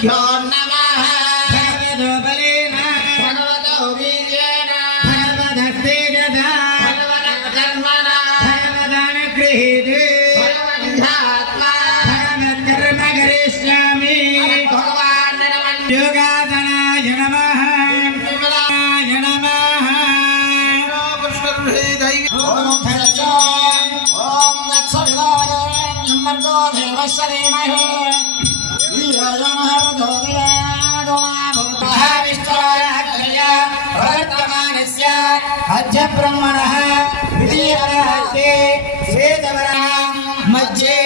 भगवद्भ्यो नमः भगवतो बलेन भगवतो वीर्येण भगवदस्तेजसा भगवदकर्मणा भगवदनुगृहीते भगवन्धात्मा भगवत्कर्म करिष्यामि भगवान् नमः योगासनाय नमः विमलाय नमः ओम तत्सविताय नमो देवश्रीमहे अद्य ब्रह्मणः मध्ये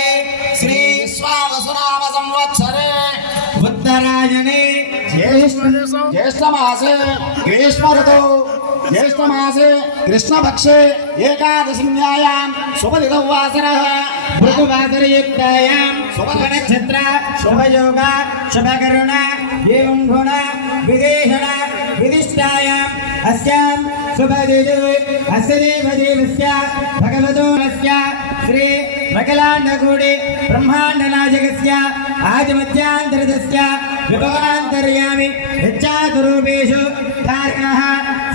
श्री स्वावसुनाम संवत्सरे उत्तरायणे ज्येष्ठमासे ज्येष्ठमासे कृष्णपक्षे एकादशिन्यायां शुभदिनौ वासरः भृगुवासरयुक्तायां शुभनक्षत्र शुभयोग शुभकरण एवं गुण विदेहण विदिष्टायाम् अस्यां शुभदिने अस्य देवदेवस्य भगवतोऽस्य श्री मकलाण्डकोटि ब्रह्माण्डनायकस्य आदिमध्यान्तरदस्य विभवान्तर्यामि यच्चातुरूपेषु धारिणः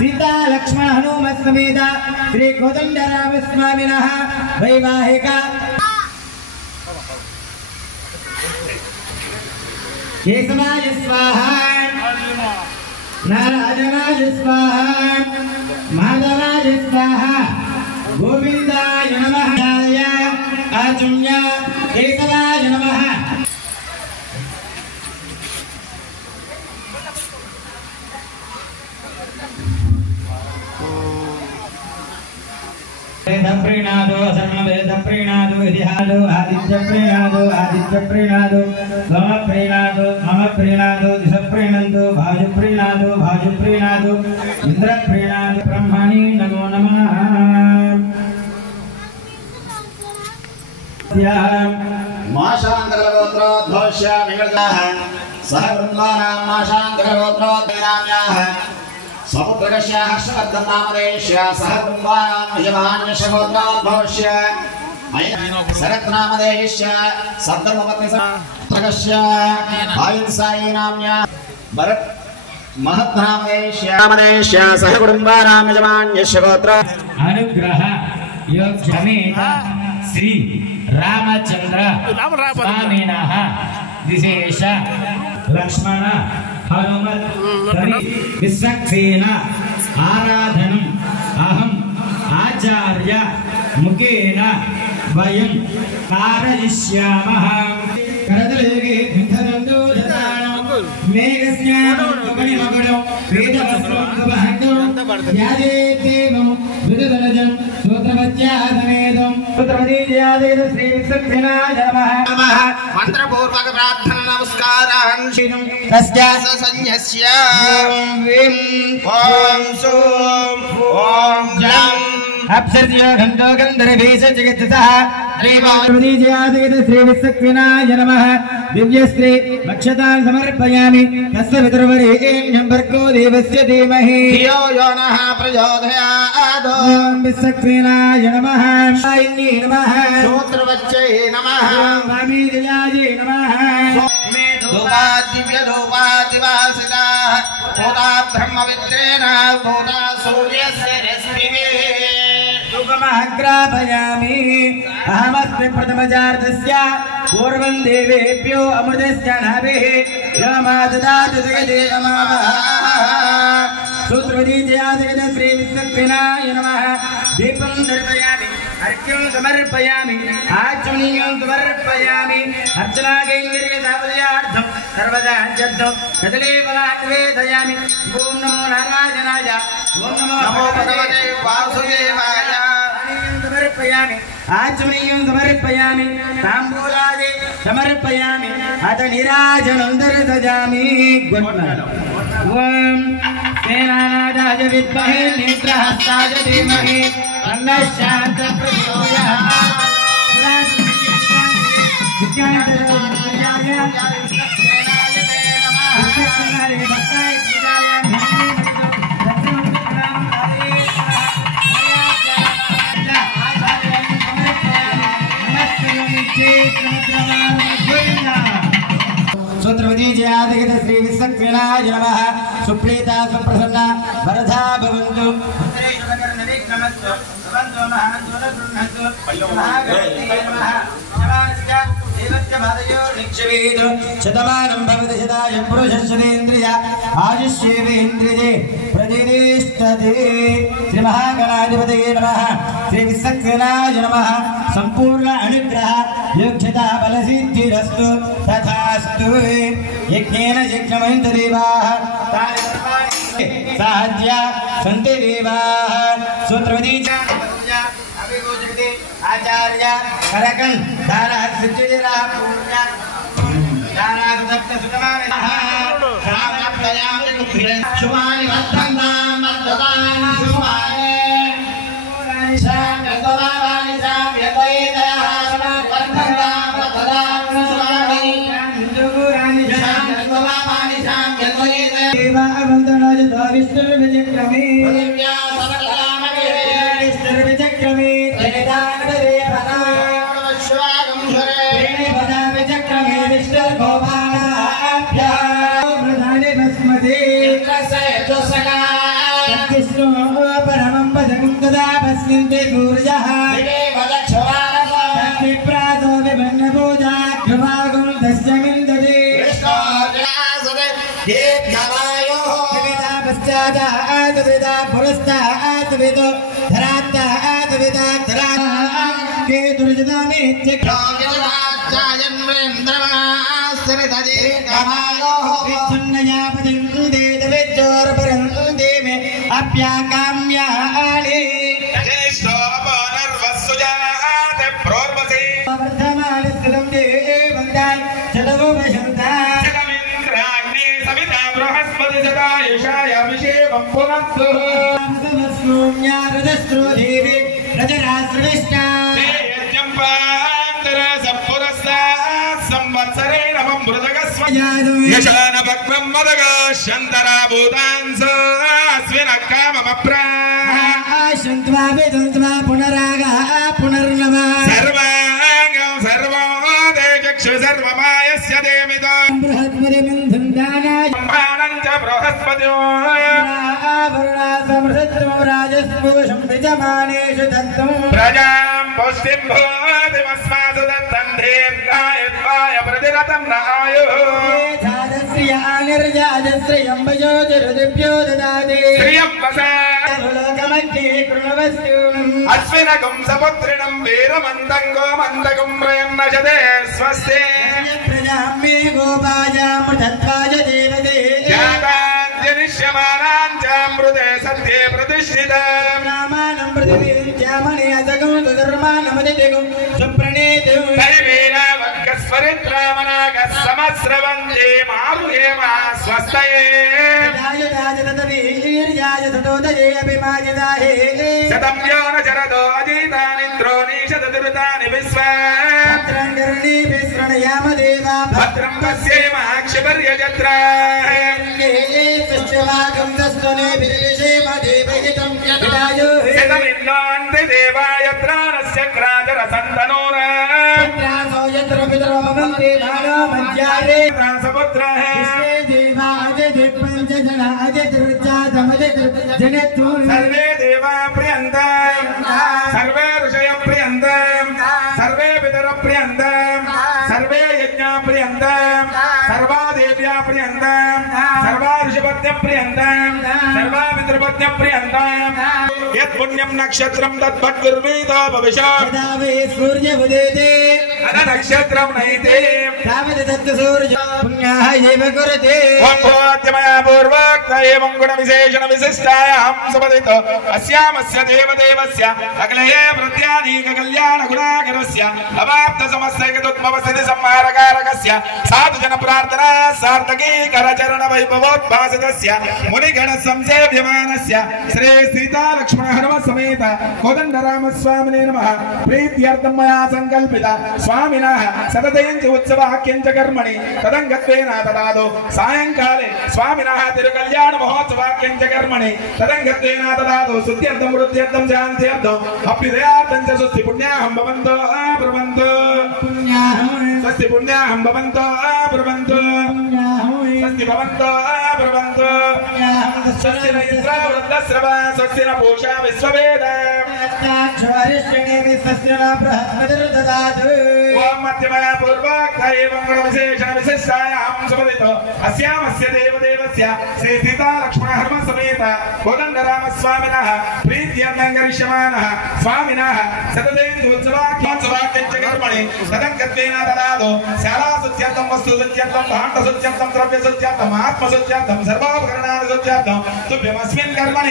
सीता लक्ष्मण हनुमत् समेत श्री कोदण्डरामस्वामिनः वैवाहिक केशवाय स्वाहा नारायणाय स्वाहा माधवाय स्वाहा गोविंदाय नमः अर्जुन्य केशवाय नमः वेद प्रीणादो सर्व वेद प्रीणादो इतिहादो आदित्य प्रीणादो मम प्रीणादो दिश प्रीणंदो भाजु प्रीणादो इंद्र प्रीणादो ब्रह्मणि नमो नमः माशान्तरगोत्रोद्भवस्य विगतः सह वृन्दानां माशान्तरगोत्रोद्भवनाम्याः समुद्रकस्य हर्षवर्धननामदेश्य सह वृन्दानां यजमान्यशगोत्रोद्भवस्य शरत्नामदेश्य सप्तमपत्निसमुद्रकस्य आयुर्सायी नाम्या भरत महत्नामदेश्य सह वृन्दानां यजमान्यस्य गोत्र अनुग्रह योग समेत श्री रामचंद्र स्वामिनः विशेष लक्ष्मण हनुमत विश्वक्सेन आराधनम् अहम् आचार्य मुखेन वयं कारयिष्यामः करदलेगे विधनन्दो ददानं मेघस्यामकणिमकणो वेदवस्त्रमकबहन्दो यादेतेवं विददनजं सूत्रवत्यासमेदं सूत्रवतीयादेत श्री विश्वक्सेनाय नमः मंत्रपूर्वक प्रार्थना नमस्कारान् तस्य संयस्य वीं ओम सोम ओम जं अप्सर्यो गन्धो गन्धर्वेश जगत्तः श्रीवामदीजयादेत श्री विश्वक्सेनाय नमः दिव्यश्री मक्षतां समर्पयामि तस्य पितृवरेण्यं भर्गो देवस्य धीमहि धियो यो नः प्रचोदयात् ओम विश्वक्सेनाय नमः शायिन्ये नमः सूत्रवच्चै नमः वामीजयाय नमः मे धूपा दिव्य धूपा दिवासिता भूता ब्रह्मविद्रेण भूता सूर्यस्य रश्मिभिः धूपमग्रापयामि अहमस्मि प्रथमजार्धस्य पूर्वं देवेभ्यो अमृतस्य नाभिः यमाददातु जगदे नमः सूत्रवतीजयादेत श्री विश्वक्सेनाय नमः दीपं दर्शयामि अर्घ्यं समर्पयामि आचमनीयं समर्पयामि अर्चनाकैङ्कर्यसाफल्यार्थं सर्वदा जद्धं कदलीफलान्वेदयामि ॐ नमो नारायणाय ॐ नमो नमो भगवते वासुदेवाय समर्पयामि आचमनीयं समर्पयामि ताम्बूलादि समर्पयामि अथ नीराजनं दर्शयामि ओम सेनानादाय विद्महे नेत्रहस्ताय धीमहि तन्नः शान्तः प्रचोदयात् सूत्रवती जयादिगत श्री विश्वक्सेनाय नमः सुप्रीता सुप्रसन्ना वरदा भवन्तु नमस्तु भवन्तु महान्तु शतमानं भवति शताय पुरुषश्रेन्द्रिय आयुष्येवेन्द्रिये प्रतिष्ठते श्री महागणाधिपतये नमः श्री विश्वक्सेनाय नमः संपूर्ण अनुग्रह योग्यता बलसिद्धिरस्तु तथास्तु यज्ञेन यज्ञमन्त देवाः साहाज्या सन्ति देवाः सूत्रवती आचार्य करकन धारा सुचिरा पूर्णा धारा सुदत्त सुतमानः सामप्तयामि कुफिरं शुभानि वर्धन्तां वर्धतां शुभानि शान्तिर्भवानि शाम्यतैतयः वर्धन्तां वर्धतां शुभानि दुगुरानि शान्तिर्भवानि शाम्यतैतयः देवावन्दनाय विष्णुर्विजक्रमे पृथिव्या सकलामगे विष्णुर्विजक्रमे परमं पदं तदा भस्मिन्ते सूर्यः प्रातो विभिन्नपूजा कृपागुं दस्यमिन्दते पश्चात् विदा पुरस्तात् विदो धरात्तात् विदा धरा के दुर्जनामेत्य अप्याकाम्यानि वर्धमानस्थलं देवन्तां चतुर्भुजन्तां सविता बृहस्पति सदायुषायाभिषेकं पुनस्तु रजस्रो देवी रजराश्रविष्टा संवत्सरेण मृदगस्व यशान भक्तं मदगशन्तरा भूतांस अस्मिन् काममप्रा आशन्त्वा वेदन्त्वा पुनरागः पुनर्नवा सर्वांगं सर्वोदे चक्षु सर्वमायस्य देमितो बृहस्पतिमन्धं दानाय ब्रह्माणं च बृहस्पत्यो आवरणा समृद्धं राजस्पोषं विजमानेषु दत्तं प्रजां पुष्टिं भूतिमस्मासु दत्तं दीर्घायुत्वाय प्रतिरतं न आयुः जातश्रिय अनिर्जातश्रियं वयोतिरुदिभ्यो ददाति श्रियं वसा लोकमध्ये कृणवस्यूम् अश्विनगं सपुत्रिणं वीरमन्दं गोमन्दगं प्रयन्नजते स्वस्ते प्रजां मे गोपायामृतत्वाय देवते जाताञ्जनिष्यमानां चामृते सत्ये प्रतिष्ठितां नामानं प्रतिविद्यामणि अजगं सुधर्मानमदिगं सुप्रणेतुं दैवेना वक्कस्वरित्रामनागः समस्रवन्ते मारुहेमा स्वस्तये राजराज ततवीर्याय ततोदये अभिमाजिदाहे शतं योन शरदो अजितानिन्द्रो निषदुरितानि विश्वा भद्रं कर्णीभिः शृणुयाम देवा भद्रं पश्येमाक्षिपर्यजत्राः पुष्यवागन्धस्तनेभिर्विषेम देवहितं विदायुः शतमिन्नान्ते देवाय त्राणस्य क्राजरसन्दनोर पुत्रासो यत्र पितरमवन्ते भानो मज्जारे सपुत्रः विश्वे देवा अजयपञ्च जना अजयर्जातमजयजनेत्वं सर्वे देवा प्रियन्तां सर्वे ऋषयः प्रियन्तां सर्वे पितरः प्रियन्तां सर्वे यज्ञा प्रियन्तां सर्वा देव्या प्रियन्तां सर्वा ऋषपत्न्यः प्रियन्तां सर्वा पितृपत्न्यः प्रियन्तां यत् पुण्यं नक्षत्रं तद्भद्गुर्वीतो भविष्यत् यदा वे सूर्योदयते अन नक्षत्रं नयते तावत् तत् सूर्य पुण्याः एव कुरुते ओम भूत्मया पूर्वोक्त एवं गुणविशेषण विशिष्टायां सुपदितो अस्यामस्य देवदेवस्य अखिलये प्रत्यानीक कल्याण गुणाकरस्य अवाप्त समस्तैकतुत्मवसिति संहारकारकस्य साधु जन प्रार्थना सार्थकी करचरण वैभवोद्भासितस्य मुनिगण संसेव्यमानस्य श्री सीता लक्ष्मण हनुम समेत कोदंडराम स्वामिने नमः प्रीत्यर्थं मया संकल्पित स्वामिनः सततयञ्च उत्सवाख्यञ्च कर्मणि तदङ्गत्वेन ददातु सायंकाले स्वामिनः तिरुकल्याण महोत्सवाख्यञ्च कर्मणि तदङ्गत्वेन ददातु शुद्ध्यर्थं वृद्ध्यर्थं शान्त्यर्थं अभ्युदयार्थं च सुस्ति पुण्याहं भवन्तु ब्रह्मन्तु पुण्याहं स्वस्ति पुण्याहं भवन्तो ब्रुवन्तु स्वस्ति भवन्तो ब्रुवन्तु स्वस्ति न इन्द्रो वृद्धश्रवा स्वस्ति न पूषा विश्ववेदा ओम मध्यमया पूर्वोक्त एवं गुणविशेष विशिष्टायां सुपदितो अस्यामस्य देवदेवस्य श्री सीता लक्ष्मण हनुम समेत कोदण्डराम स्वामिनः प्रीत्यर्थं करिष्यमाणः स्वामिनः शतदेवोत्सवाख्योत्सवाख्यञ्चकर्मणि तदङ्कत्वेन ददातु शालासुत्यर्थं वस्तुसुत्यर्थं भाण्डसुत्यर्थं द्रव्यसुत्यर्थं आत्मसुत्यर्थं सर्वोपकरणानि सुत्यर्थं तुभ्यमस्मिन् कर्मणि